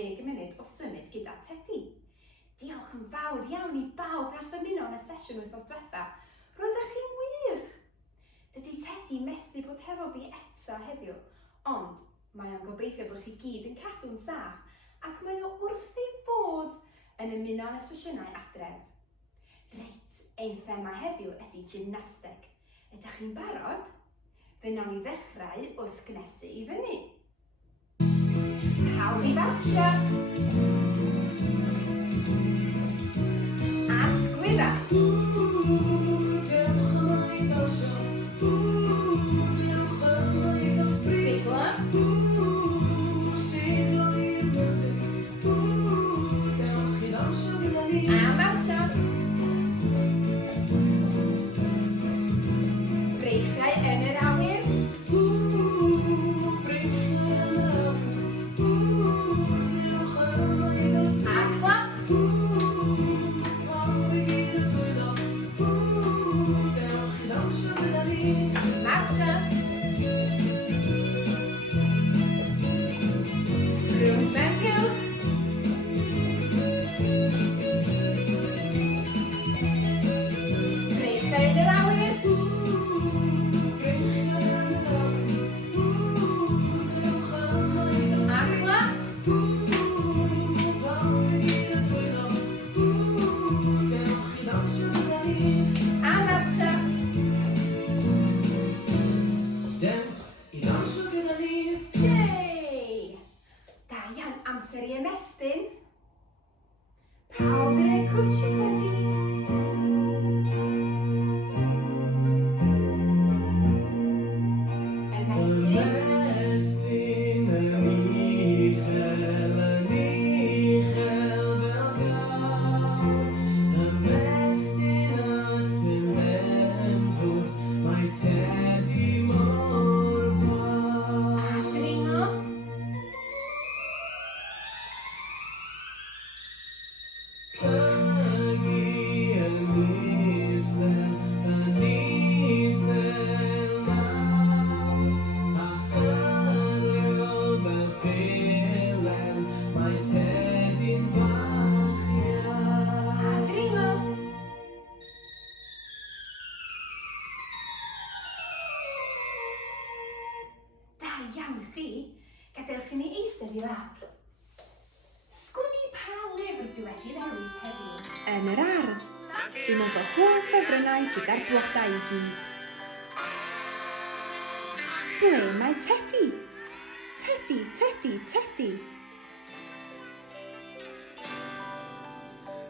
10 munud o symud gyda Tedi. Diolch yn fawr iawn I bawb nath ymuno yn y sesiwn wythnos diwetha. Roeddech chi'n wych! Dydy Tedi methu bod hefo fi eto heddiw, ond mae o'n gobeithio bod chi gyd yn cadw'n saff ac mae o wrth ei fodd yn ymuno yn y sesiynau adref. Reit, ein thema heddiw ydy gymnasteg. Ydych chi'n barod? Fe wnawn ni ddechrau wrth gnesu I fyny. Pawb I fartsio! A sgwydda! Siglo! A fartsio! Breichiau yn yr awyr. A clap. Marcha. Rhwng Mwynhewch. Breichiau yn yr awyr. Amser I ymestyn. Pawb yn y cwtsh Tedi. Ymestyn yn uchel fel gael. Ymestyn at y mewnbwd, mae Tedi mor fawr. A dringo. Iawn chi, gadewch I ni eistedd I lawr. Sgwni pa lyfr dwi wedi ddewis heddiw. Yn yr Ardd, un o fy hoff ffefrynnau gyda'r blodau I gyd. Ble mae Tedi? Tedi, Tedi, Tedi.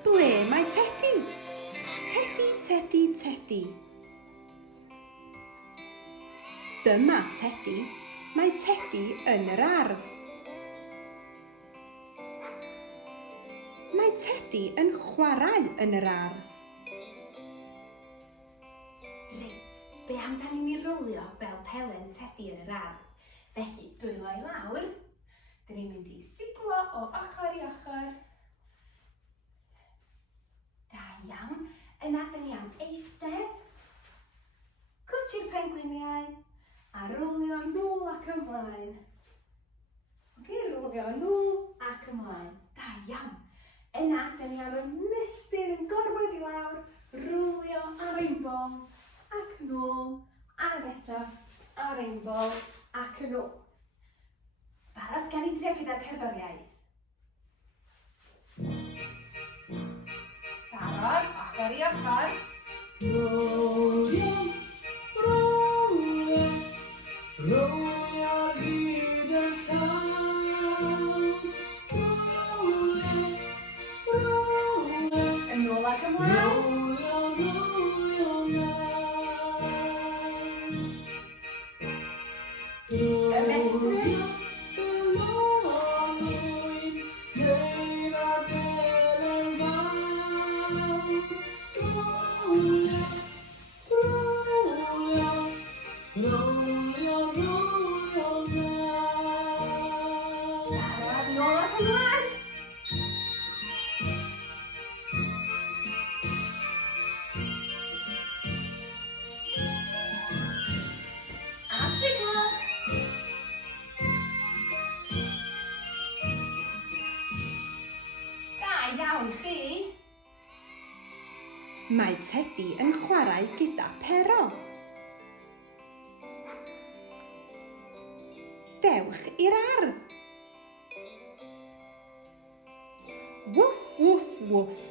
Ble mae Tedi? Tedi, Tedi, Tedi. Dyma Tedi. Mae Tedi yn yr Ardd. Mae Tedi yn chwarae yn yr Ardd. Reit, be amdani ni rolio fel pelen Tedi yn yr Ardd? Felly, dwylo I lawr. Dyn ni'n mynd I siglo o ochr I ochr. Da iawn. Yna dyn ni am eistedd. Cwtsh i'r pengliniau. A rolio nôl ac ymlaen. Rolio nôl ac ymlaen. Da iawn. Yna, dyn ni am ymestyn yn gorwedd I lawr, rolio ar ein bol, ac nôl, ac eto, ar ein bol, ac yn ôl. Barod gan I drio gyda'r cerddoriaeth. Barod, ochr I ochr. Rolio, rolio. Rolio hyd y llaw. Rolio. Yn ôl ac ymlaen. Rolio ymlaen. Ymestyn. Rolio. Mae Tedi yn chwarae gyda Pero. Dewch i'r ardd. Wwff, wwff, wwff.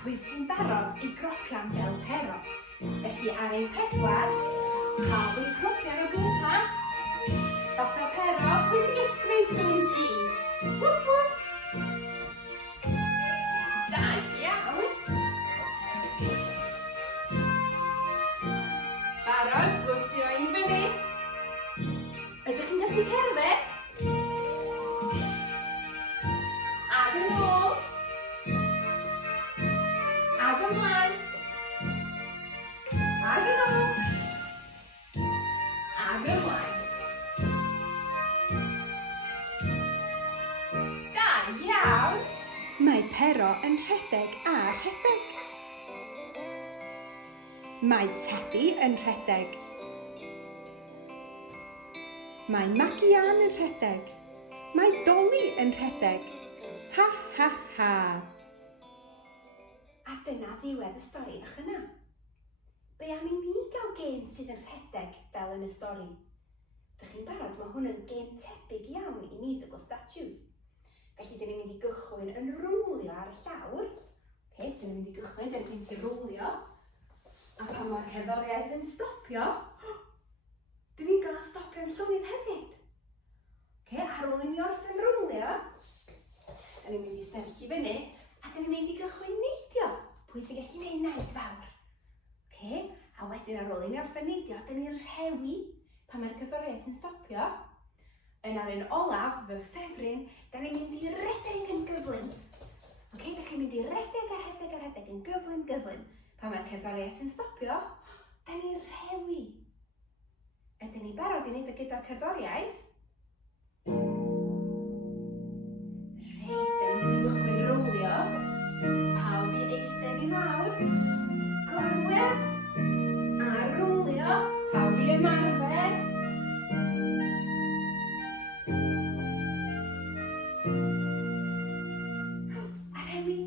Pwy sy'n barod i gropian fel Pero? Felly ar ein pedwar, cael ein cropian o gwmpas. Fatha Pero, pwy sy'n gallu gwneud sŵn ci? Wwff, wwff. Da iawn. Barod, gwthio un fyny. Ydych chi'n gallu cerdded? Ag yn ôl. Ag ymlaen. Ag yn ôl. Ag ymlaen. Da iawn. Mae Pero yn rhedeg a rhedeg. Mae Tedi yn rhedeg. Mae Magi Ann yn rhedeg. Mae Dolly yn rhedeg. Ha, ha, ha. A dyna ddiwedd y stori o'ch yna. Be am i ni gael gêm sydd yn rhedeg fel yn y stori? Dych chi'n barod, mae hwn yn gêm tebyg iawn i musical statues. Felly, dyn ni'n mynd i gychwyn yn rwlio ar y llawr. Dyn ni'n mynd i gychwyn, dyn ni'n mynd i rwlio. A pan mae'r cerddoriaeth yn stopio, dyn ni'n gael stopio'n llonydd hefyd. Ar ôl i ni wrth yn rwlio, dyn ni'n mynd i sefyll i fyny, a dyn ni'n mynd i gychwyn neidio. Pwy sy'n gallu gwneud naid fawr? A wedyn ar ôl i ni wrth yn neidio, dyn ni'n rhewi pan mae'r cerddoriaeth yn stopio. Yn ar un olaf, fy ffefryn, dyn ni'n mynd i redeg yn gyflym. Dyn ni'n mynd i redeg a redeg a redeg yn gyflym, gyflym. Pan mae'r cerddoriaeth yn stopio, dyn ni'n rhewi. Ydyn ni barod i wneud o gyda'r cerddoriaeth? Reit, dyn ni'n mynd i gychwyn rwlio. Pawb i eistedd i lawr. Gwarwyr. A rwlio. Pawb i ymarfer. A rhewi.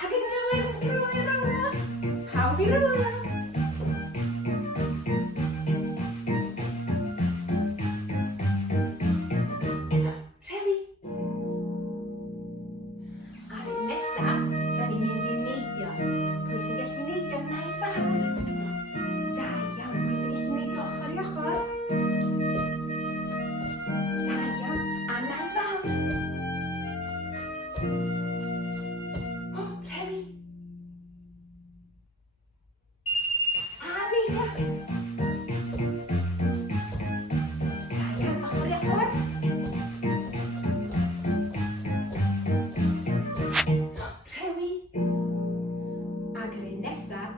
Ac yn gyflym, rwlio, rwlio. Pawb i rwlio.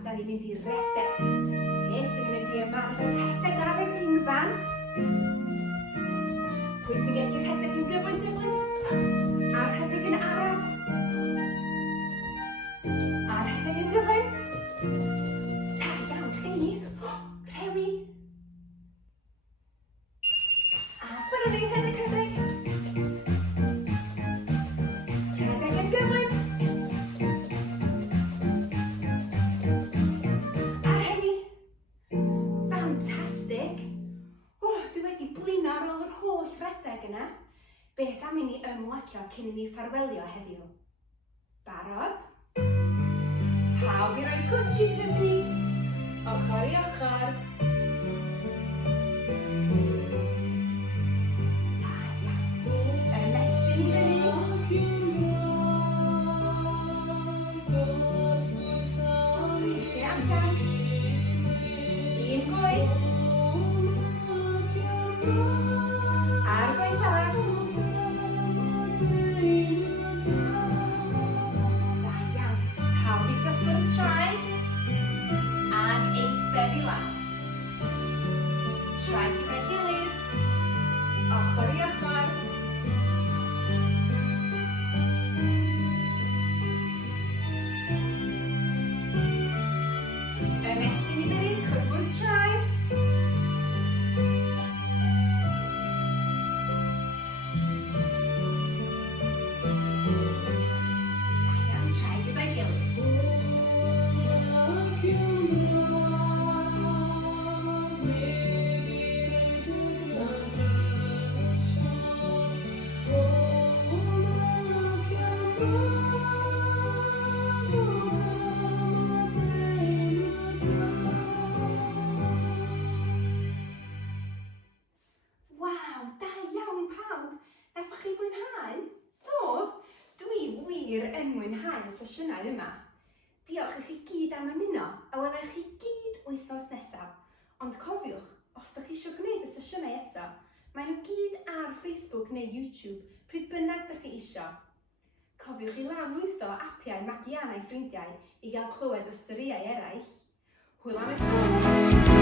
Da ni'n mynd i redeg. Da ni'n mynd i ymarfer rhedeg ar y unfan. Pwy sy'n gallu rhedeg yn gyflym, gyflym? A rhedeg yn araf. A rhedeg yn gyflym. Da iawn, chi. Rhewi. A ffyrdd rhedeg, rhedeg. Rhedeg yn gyflym. Rhedeg yna, beth am i ni ymlacio cyn i ni ffarwelio heddiw? Barod? Pawb i roi cwtshis ydi, ochr i ochr. Da iawn, ymestyn i fyny. Rhif i allan. Un goes. Ar goes arall. Da iawn. Pawb i gyffwrdd traed. Ag eistedd i lawr. wir yn mwynhau y sesiynau yma. Diolch i chi gyd am ymuno, a welai chi gyd wythnos nesaf. Ond cofiwch, os ydych chi eisiau gwneud y sesiynau eto, mae nhw gyd ar Facebook neu YouTube, pryd bynnag ydych chi eisiau. Cofiwch i lanwytho apiau Magi Ann a'i ffrindiau i gael clywed o storïau eraill. Hwyl am y tro!